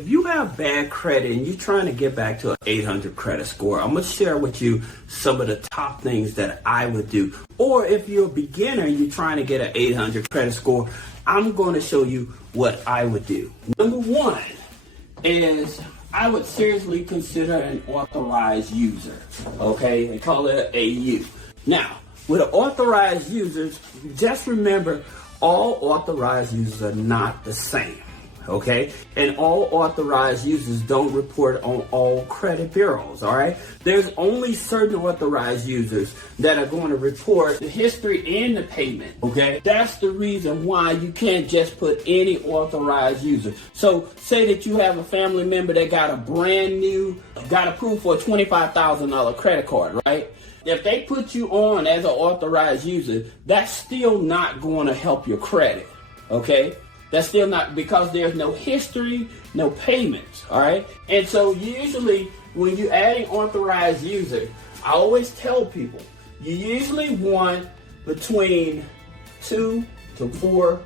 if you have bad credit and you're trying to get back to an 800 credit score, I'm going to share with you some of the top things that I would do. Or if you're a beginner and you're trying to get an 800 credit score, I'm going to show you what I would do. Number one is I would seriously consider an authorized user. Okay, they call it an AU. Now, with authorized users, just remember all authorized users are not the same. Okay, and all authorized users don't report on all credit bureaus. All right, there's only certain authorized users that are going to report the history and the payment. Okay, that's the reason why you can't just put any authorized user. So say that you have a family member that got got approved for a $25,000 credit card, right? If they put you on as an authorized user, that's still not going to help your credit. Okay. That's still not, because there's no history, no payments, all right? And so usually when you're adding authorized user, I always tell people, you usually want between 2 to 4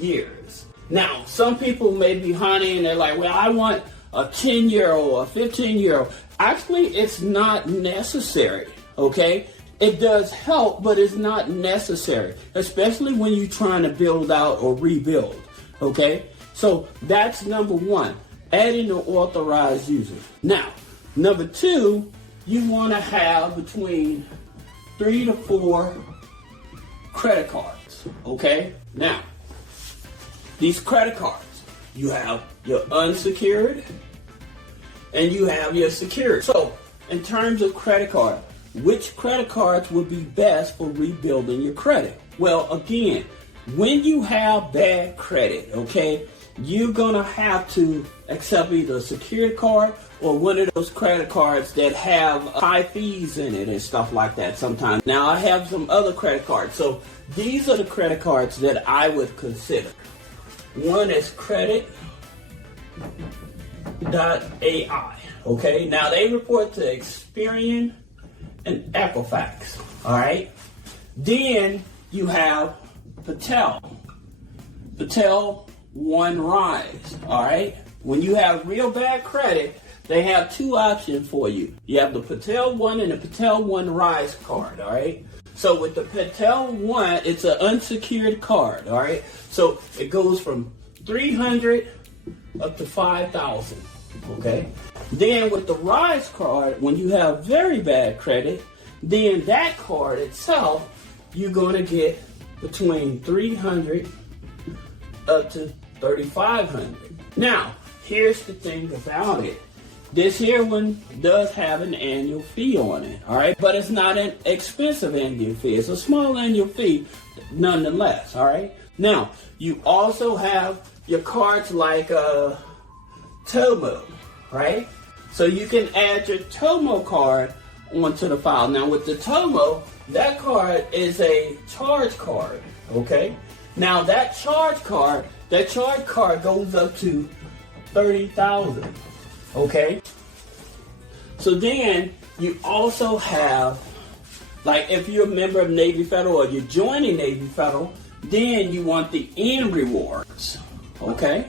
years. Now, some people may be honey and they're like, well, I want a 10-year-old or a 15-year-old. Actually, it's not necessary, okay? It does help, but it's not necessary, especially when you're trying to build out or rebuild. Okay, so that's number one, adding an authorized user. Now, number two, you want to have between 3 to 4 credit cards. Okay, now, these credit cards, you have your unsecured and you have your secured. So, in terms of credit card, which credit cards would be best for rebuilding your credit? Well, again, when you have bad credit, okay, you're going to have to accept either a secured card or one of those credit cards that have high fees in it and stuff like that sometimes. Now, I have some other credit cards. So these are the credit cards that I would consider. One is Credit.ai, okay? Now, they report to Experian and Equifax, all right? Then you have Petal One Rise, all right? When you have real bad credit, they have two options for you. You have the Petal One and the Petal One Rise card, all right? So with the Petal One, it's an unsecured card, all right? So it goes from $300 up to $5,000, okay? Then with the Rise card, when you have very bad credit, then that card itself, you're going to get between $300 up to $3,500. Now, here's the thing about it. This here one does have an annual fee on it, all right? But it's not an expensive annual fee. It's a small annual fee nonetheless, all right? Now, you also have your cards like Kobo, right? So you can add your Kobo card onto the file. Now, with the Kobo, that card is a charge card, okay? Now that charge card goes up to $30,000, okay? So then you also have, like if you're a member of Navy Federal or you're joining Navy Federal, then you want the end rewards, okay?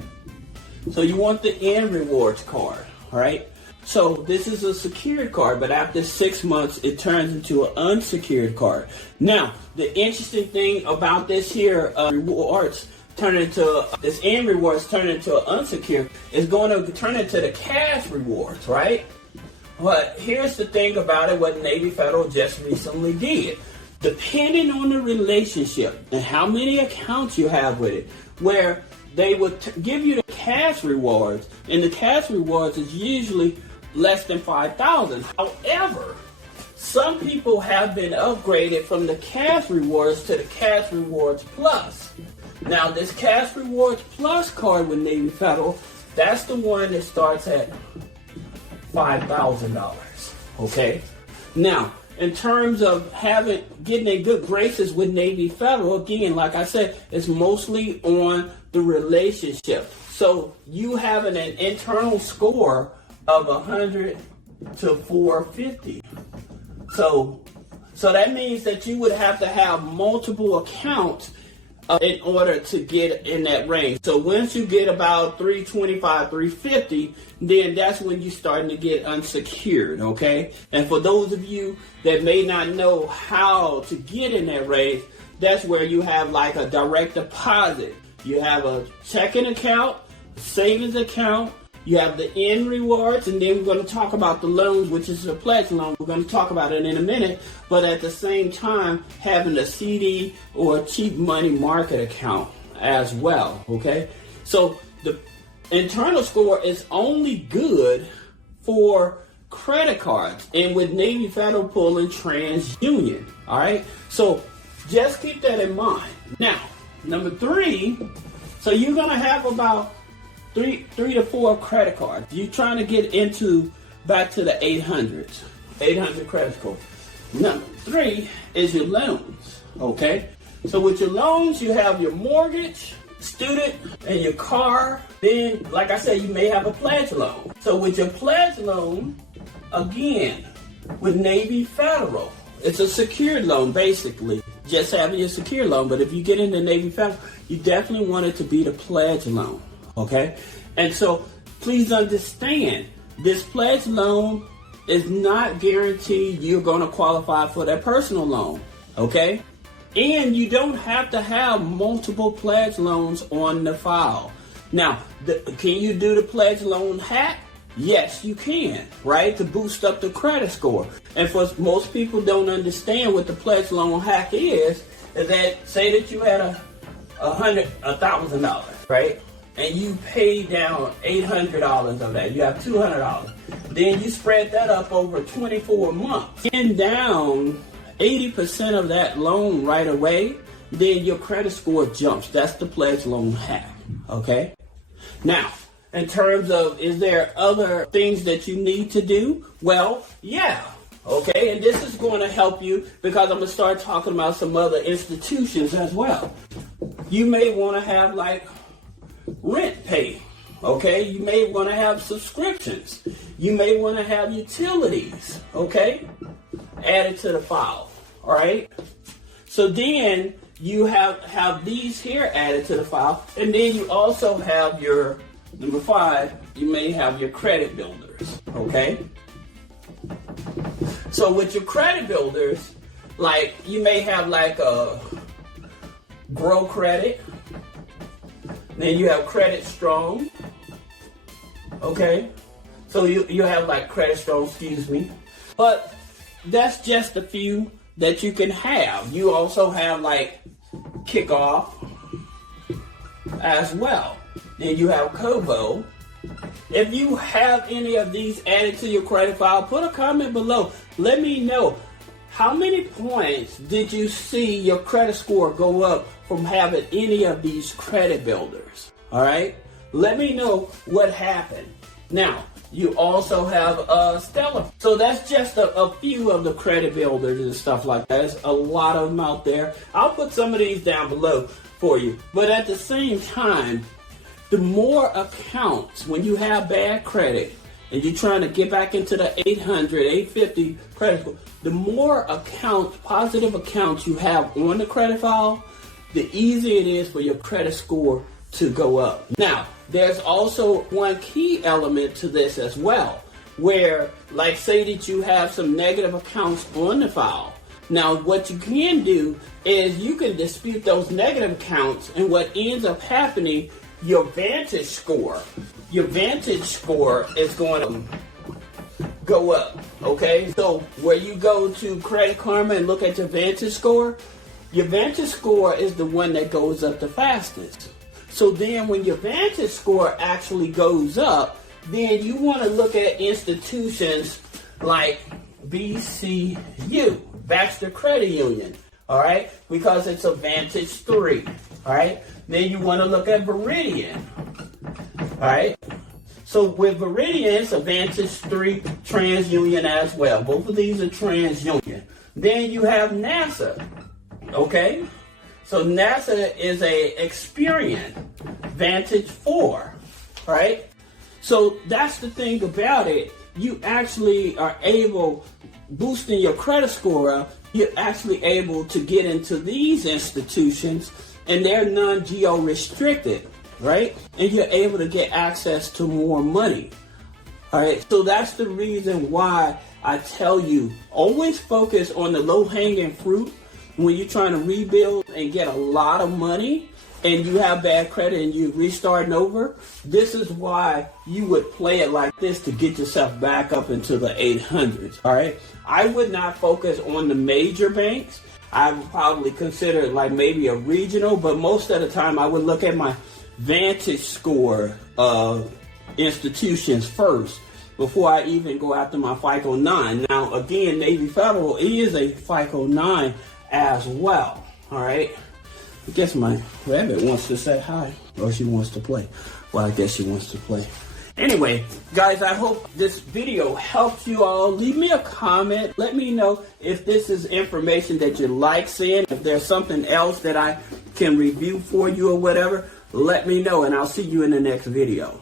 So you want the end rewards card, all right? So this is a secured card, but after 6 months, it turns into an unsecured card. Now, the interesting thing about this here, rewards turn into, this end rewards turn into an unsecured, is going to turn into the cash rewards, right? But here's the thing about it, what Navy Federal just recently did. Depending on the relationship and how many accounts you have with it, where they would give you the cash rewards, and the cash rewards is usually less than $5,000. However, some people have been upgraded from the cash rewards to the cash rewards plus. Now, this cash rewards plus card with Navy Federal, that's the one that starts at $5,000. Okay. Now, in terms of getting in good graces with Navy Federal, again, like I said, it's mostly on the relationship. So you having an internal score of 100 to 450. So that means that you would have to have multiple accounts in order to get in that range. So once you get about 325, 350, then that's when you're starting to get unsecured, okay? And for those of you that may not know how to get in that range, that's where you have like a direct deposit. You have a checking account, savings account, you have the end rewards, and then we're going to talk about the loans, which is a pledge loan. We're going to talk about it in a minute, but at the same time, having a CD or a cheap money market account as well, okay? So the internal score is only good for credit cards and with Navy, Federal, Pull, and TransUnion, all right? So just keep that in mind. Now, number 3, so you're going to have about three to four credit cards. You're trying to get back to the 800s, 800 credit score. Number 3 is your loans, okay? So with your loans, you have your mortgage, student, and your car. Then, like I said, you may have a pledge loan. So with your pledge loan, again, with Navy Federal, it's a secured loan, basically. Just having your secured loan, but if you get into Navy Federal, you definitely want it to be the pledge loan. Okay, and so please understand, this pledge loan is not guaranteed you're going to qualify for that personal loan. Okay, and you don't have to have multiple pledge loans on the file. Now, can you do the pledge loan hack? Yes, you can, right? To boost up the credit score. And for most people don't understand what the pledge loan hack is that say that you had $1,000, right? And you pay down $800 of that. You have $200. Then you spread that up over 24 months. And down 80% of that loan right away, then your credit score jumps. That's the pledge loan hack, okay? Now, in terms of, is there other things that you need to do? Well, yeah, okay? And this is going to help you because I'm going to start talking about some other institutions as well. You may want to have like rent pay, okay? You may want to have subscriptions. You may want to have utilities, okay? Added to the file, all right? So then you have these here added to the file, and then you also have your, number 5, you may have your credit builders, okay? So with your credit builders, like you may have like a Grow Credit, then you have Credit Strong, okay? So you have like Credit Strong, excuse me. But that's just a few that you can have. You also have like Kickoff as well. Then you have Kobo. If you have any of these added to your credit file, put a comment below. Let me know, how many points did you see your credit score go up from having any of these credit builders? All right? Let me know what happened. Now, you also have Stellar. So that's just a few of the credit builders and stuff like that. There's a lot of them out there. I'll put some of these down below for you. But at the same time, the more accounts, when you have bad credit and you're trying to get back into the 800, 850 credit score, the more accounts, positive accounts you have on the credit file, the easier it is for your credit score to go up. Now, there's also one key element to this as well, where, like, say that you have some negative accounts on the file. Now, what you can do is you can dispute those negative accounts, and what ends up happening, your Vantage Score is going to go up, okay? So where you go to Credit Karma and look at your Vantage Score is the one that goes up the fastest. So then when your Vantage Score actually goes up, then you want to look at institutions like BCU, Baxter Credit Union, all right? Because it's a Vantage 3, all right? Then you want to look at Viridian, all right? So with Viridian, it's a Vantage 3 TransUnion as well. Both of these are TransUnion. Then you have NASA, okay? So NASA is a Experian Vantage 4, right? So that's the thing about it. You actually are able, boosting your credit score up, you're actually able to get into these institutions and they're non-geo restricted, right? And you're able to get access to more money. All right, so that's the reason why I tell you, always focus on the low-hanging fruit when you're trying to rebuild and get a lot of money and you have bad credit and you're restarting over. This is why you would play it like this to get yourself back up into the 800s, all right? I would not focus on the major banks. I would probably consider it like maybe a regional, but most of the time I would look at my Vantage Score institutions first before I even go after my FICO 9. Now, again, Navy Federal is a FICO 9 as well, all right? I guess my rabbit wants to say hi, or she wants to play. Well, I guess she wants to play. Anyway, guys, I hope this video helped you all. Leave me a comment. Let me know if this is information that you like seeing. If there's something else that I can review for you or whatever, let me know, and I'll see you in the next video.